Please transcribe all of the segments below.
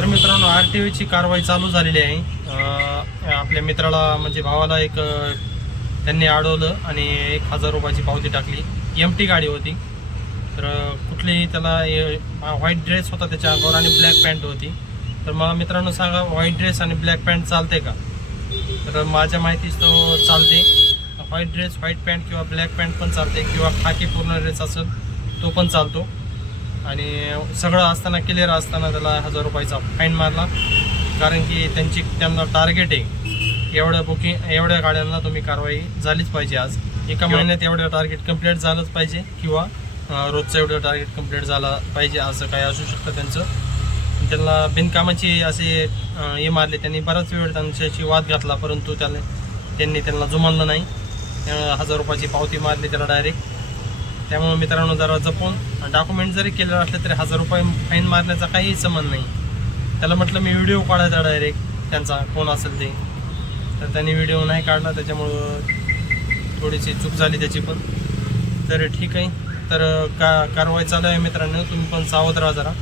तर मित्रांनो RTOची कारवाई चालू झालेली आहे। आपल्या मित्राला म्हणजे भावाला एक त्यांनी अडवलं आणि 1000 रुपयाची पावती टाकली। एमटी गाडी होती। तर कुठलीही त्याला व्हाईट ड्रेस होता त्याच्या अंगावर आणि ब्लॅक पॅन्ट होती। तर मला मित्रांनो सांगा व्हाईट ड्रेस आणि ब्लॅक पॅन्ट चालते का? तर माझ्या माहितीच तो चालते। व्हाईट ड्रेस व्हाईट पॅन्ट किंवा ब्लॅक पॅन्ट पण चालते किंवा खाकी पूर्ण ड्रेस असेल तो पण चालतो। आणि सगळं असताना क्लिअर असताना त्याला 1000 रुपयाचा फाईन मारला। कारण की त्यांना टार्गेट आहे एवढ्या गाड्यांना तुम्ही कारवाई झालीच पाहिजे। आज एका महिन्यात एवढं टार्गेट कंप्लीट झालंच पाहिजे किंवा रोजचं एवढं टार्गेट कंप्लीट झालं पाहिजे असं काही असू शकतं त्यांचं। त्यांना बिनकामाची असे हे मारले। त्यांनी बराच वेळ त्यांच्याशी वाद घातला परंतु त्यांनी त्यांना जुमानलं नाही। 1000 रुपयाची पावती मारली त्याला डायरेक्ट। त्यामुळे मित्रांनो जरा जपून डॉक्युमेंट जरी केलेलं असलं तरी 1000 रुपये फाईन मारण्याचा काही संबंध नाही। त्याला म्हटलं मी व्हिडिओ काढायचा डायरेक्ट त्यांचा कोण असेल ते, तर त्यांनी व्हिडिओ नाही काढला त्याच्यामुळं थोडीशी चूक झाली त्याची पण। तर ठीक आहे, तर कारवाई चालू आहे मित्रांनो, तुम्ही पण सावध राहा जरा।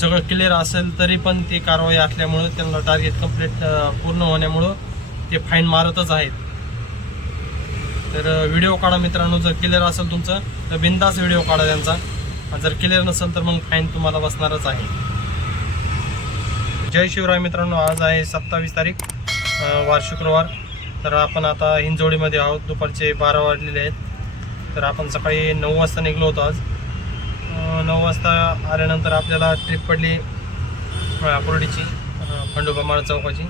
सगळं क्लिअर असेल तरी पण ती कारवाई असल्यामुळं त्यांना टार्गेट कंप्लीट पूर्ण होण्यामुळं ते फाईन मारतच आहेत। तर व्हिडिओ काढा मित्रांनो, जर क्लिअर असेल तुमचं तर बिनधास्त व्हिडिओ काढा त्यांचा, आणि जर क्लिअर नसेल तर मग फाईन तुम्हाला बसणारच आहे। जय शिवराय मित्रांनो, आज आहे 27 तारीख वार शुक्रवार। तर आपण आता हिंजवडीमध्ये आहोत। दुपारचे 12 वाजलेले आहेत। तर आपण सकाळी 9 वाजता निघलो होतो आज। 9 वाजता आल्यानंतर आपल्याला ट्रिप पडली आकुर्डीची, खंडोबामाळ चौकाची।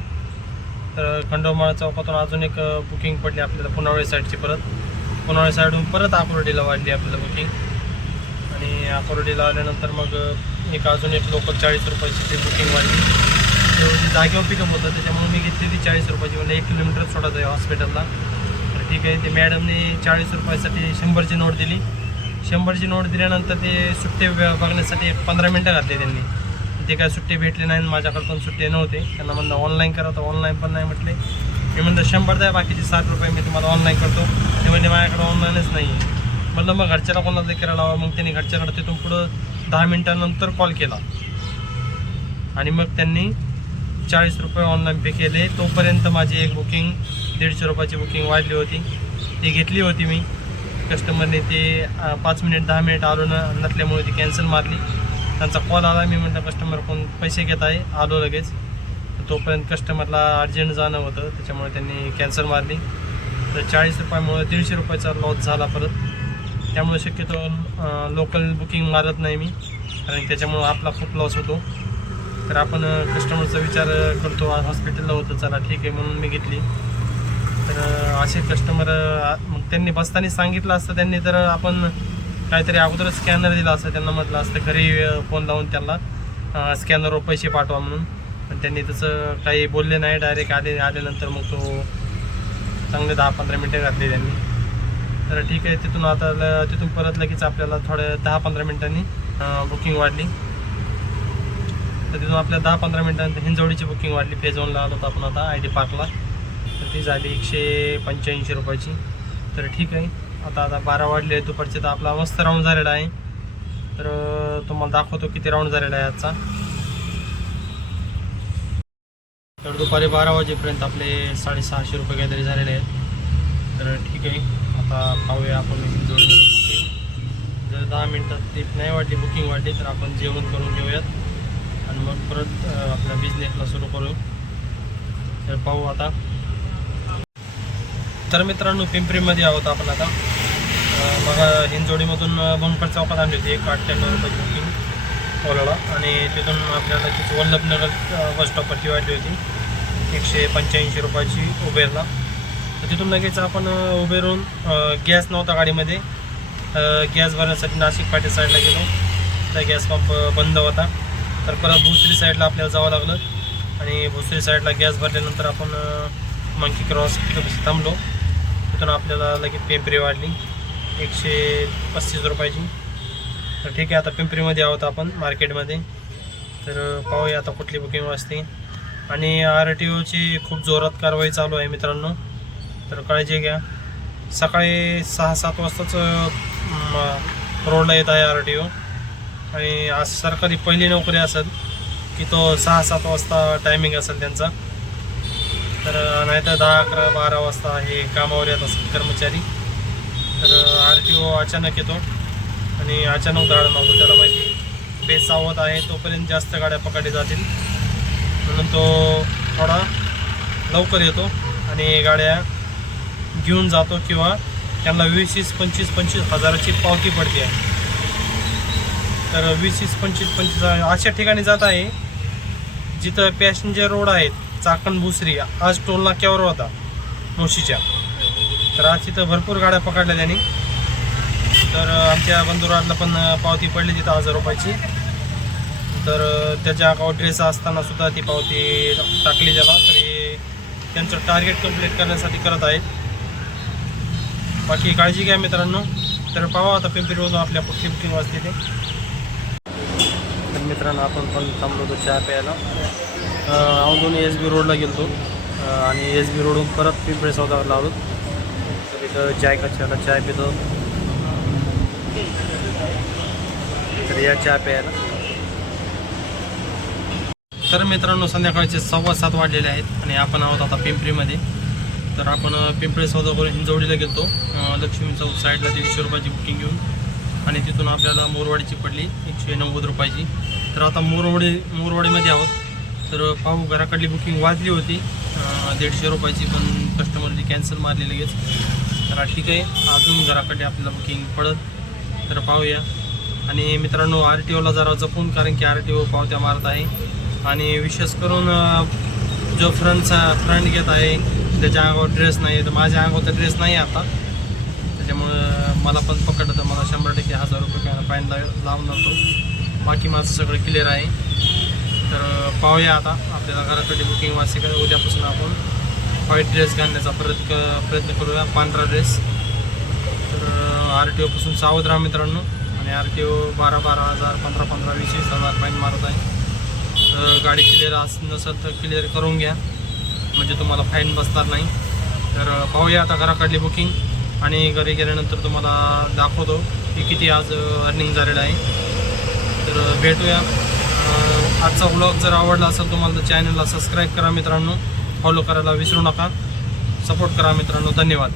तर खंडोबामाळ चौकातून अजून एक बुकिंग पडली आपल्याला पुनावळे साईडची। पुनावळे साईडहून परत आकुर्डीला वाढली आपल्याला बुकिंग। आणि आकुर्डीला आल्यानंतर मग अजून एक लोकल 40 रुपयाची ती बुकिंग वाढली। तेवढी जागेवर पिकअप होतं त्याच्यामुळे मी घेतली ती 40 रुपयाची। म्हणजे 1 किलोमीटर सोडायचं आहे हॉस्पिटलला। तर ठीक आहे, ते मॅडमने 40 रुपयासाठी 100ची नोट दिली। 100ची नोट दिल्यानंतर ते सुट्टे बघण्यासाठी 15 मिनटं घातली त्यांनी। ते काय सुट्टे भेटले नाही, माझ्याकडे पण सुट्टे नव्हते। त्यांना म्हणलं ऑनलाईन करा, तर ऑनलाईन पण नाही म्हटले। मी म्हणलं 100 द्या, बाकीचे 60 रुपये मी तुम्हाला ऑनलाईन करतो। ते म्हणजे माझ्याकडे ऑनलाईनच नाही आहे। म्हणलं मग घरच्याला कोणाला करायला लावा। मग त्यांनी घरच्याकडे तिथून पुढं 10 मिनटानंतर कॉल केला आणि मग त्यांनी 40 रुपये ऑनलाईन पे केले। तोपर्यंत माझी एक बुकिंग 150 रुपयाची बुकिंग वाढली होती, ती घेतली होती मी। कस्टमरने ते 5 मिनिट 10 मिनिट आलो नसल्यामुळे ती कॅन्सल मारली। त्यांचा कॉल आला, मी म्हटलं कस्टमर कोण पैसे घेत आहे, आलो लगेच। तोपर्यंत कस्टमरला अर्जंट जाणं होतं त्याच्यामुळे त्यांनी कॅन्सल मारली। तर 40 रुपयामुळे 150 रुपयाचा लॉस झाला परत। त्यामुळे शक्यतो लोकल बुकिंग मारत नाही मी, कारण त्याच्यामुळं आपला खूप लॉस होतो। तर आपण कस्टमरचा विचार करतो, हॉस्पिटलला होतं चला ठीक आहे म्हणून मी घेतली। तर असे कस्टमर मग त्यांनी बसताना सांगितलं असतं त्यांनी, तर आपण काहीतरी अगोदर स्कॅनर दिला असतं, त्यांना म्हटलं असतं घरी फोन लावून त्यांना स्कॅनरवर पैसे पाठवा म्हणून। पण त्यांनी तसं काही बोलले नाही, डायरेक्ट आल्यानंतर मग तो चांगले 10-15 मिनटं घातली त्यांनी। तर ठीक आहे, तिथून परत लगेच आपल्याला थोड्या 10-15 मिनटांनी बुकिंग वाढली। तर तिथून आपल्या 10-15 मिनटांनी हिंजवडीची बुकिंग वाढली। फेज 1ला आलो होतो आपण आता ID पार्कला। तर ती झाली 185 रुपयाची। तर ठीक आहे, आता 12 वाजले दुपारचे, तर आपला मस्त राऊंड झालेला आहे। तर तुम्हाला दाखवतो किती राऊंड झालेला आहे आजचा। तर दुपारी 12 वाजेपर्यंत आपले 650 रुपये काहीतरी झालेले आहेत। तर ठीक आहे, आता पाहूया आपण हिंजवडीमध्ये बुकिंग। जर 10 मिनटात ती नाही वाढली बुकिंग वाढली तर आपण जेवण करून घेऊयात आणि मग परत आपल्या बिझनेसला सुरू करू। तर पाहू आता। तर मित्रांनो पिंपरीमध्ये आहोत आपण आता। मग हिंजवडीमधून बोनकर चौकात आणली होती 198 रुपयाची बुकिंग ओलाला, आणि तिथून आपल्याला तिथे वल्लभनगर बस स्टॉपवरती वाढली होती 185 रुपयाची उबेरला। तर तिथून लगेच आपण उबेरहून गॅस नव्हता गाडीमध्ये, गॅस भरण्यासाठी नाशिक फाटे साईडला गेलो। तर गॅस पंप बंद होता, तर परत भोसरी साईडला आपल्याला जावं लागलं। आणि भोसरी साईडला गॅस भरल्यानंतर आपण मंकी क्रॉस थांबलो। तिथून आपल्याला लगेच पिंपरी वाढली 135 रुपयाची। तर ठीक आहे, आता पिंपरीमध्ये आहोत आपण मार्केटमध्ये। तर पाहूया आता कुठली बुकिंग वाजते। आणि RTOची खूप जोरात कारवाई चालू आहे मित्रांनो, तर काळजी घ्या। सकाळी 6-7 वाजताच रोडला येत आहे RTO। आणि आज सरकारी पहिली नोकरी असेल की तो 6-7 वाजता टायमिंग असेल त्यांचा, तर नाहीतर 10, 11, 12 वाजता हे कामावर येत असतात कर्मचारी. तर RTO अचानक येतो आणि अचानक धाड मागतो. त्याला माहिती बेसावत आहे तोपर्यंत जास्त गाड्या पकडल्या जातील, म्हणून तो थोडा लवकर येतो आणि गाड्या घेऊन जातो किंवा त्यांना 20-25 हजाराची पावती पडते आहे. तर 20-25 अशा ठिकाणी जात आहे जिथं पॅसेंजर रोड आहेत. चाकण भुसरी आज टोल नाक्यावर होता मोशीच्या, तर आज तिथं भरपूर गाड्या पकडल्या त्यांनी. तर आमच्या बंधुराजला पण पावती पडली तिथं 1000 रुपयाची. तर त्याच्या अकाउंट ड्रेस असताना सुद्धा ती पावती टाकली त्याला. तर हे त्यांचं टार्गेट कंप्लीट करण्यासाठी करत आहेत. बाकी काळजी घ्या मित्रांनो. तर पाहू आता पिंपरी रोड आपल्या पुढची बुकिंग वाजते ते. तर मित्रांनो आपण पण थांबलो होतो चहा प्यायला. औंधून SB रोडला गेलो आणि SB रोडून परत पिंपरी सौदावर आलो. तर इथं चाय कशाला चाय पितो. तर या चहा प्यायला. तर मित्रांनो संध्याकाळचे 7:15 वाजलेले आहेत आणि आपण आहोत आता पिंपरीमध्ये. तर आपण पिंपरी सौदावरून हिंजवडीला गेलो. लक्ष्मी चौक साईडला 150 रुपयाची बुकिंग घेऊन आणि तिथून आपल्याला मोरवाडीची पडली 190 रुपयाची. तर आता मोरवाडीमध्ये आहोत. तर पाहू घराकडली बुकिंग वाजली होती 150 रुपयाची, पण कस्टमरने कॅन्सल मारली लगेच. तर ठीक आहे, अजून घराकडे आपल्याला बुकिंग पडत. तर पाहूया. आणि मित्रांनो RTOला जरा जपून, कारण की RTO पावत्या मारत आहे आणि विशेष करून जो फ्रंट घेत आहे त्याच्या अंगावर ड्रेस नाही. तर माझ्या अंगावर तर ड्रेस नाही आता, त्याच्यामुळं मला पण पकडलं तर मला 100% 1000 रुपये फाईन लावणार तो. बाकी माझं सगळं क्लिअर आहे. तर पाहूया आता आपल्याला घराकडे बुकिंग वाजते का. उद्यापासून आपण व्हाईट ड्रेस घालण्याचा प्रयत्न करूया, पांढरा ड्रेस. तर RTOपासून सावध राहा मित्रांनो. आणि RTO 12,000, 15,000, 20,000 फाईन मारत आहे. तर गाडी क्लिअर नसेल तर क्लिअर करून घ्या, म्हणजे तुम्हाला फाईन बसणार नाही. तर पाहूया आता घराकडली बुकिंग आणि घरी गेल्यानंतर तुम्हाला दाखवतो की किती आज अर्निंग झालेलं आहे. तर भेटूया. आजचा व्लॉग जर आवडला असेल तुम्हाला तर चॅनलला सबस्क्राईब करा मित्रांनो, फॉलो करायला विसरू नका, सपोर्ट करा मित्रांनो. धन्यवाद.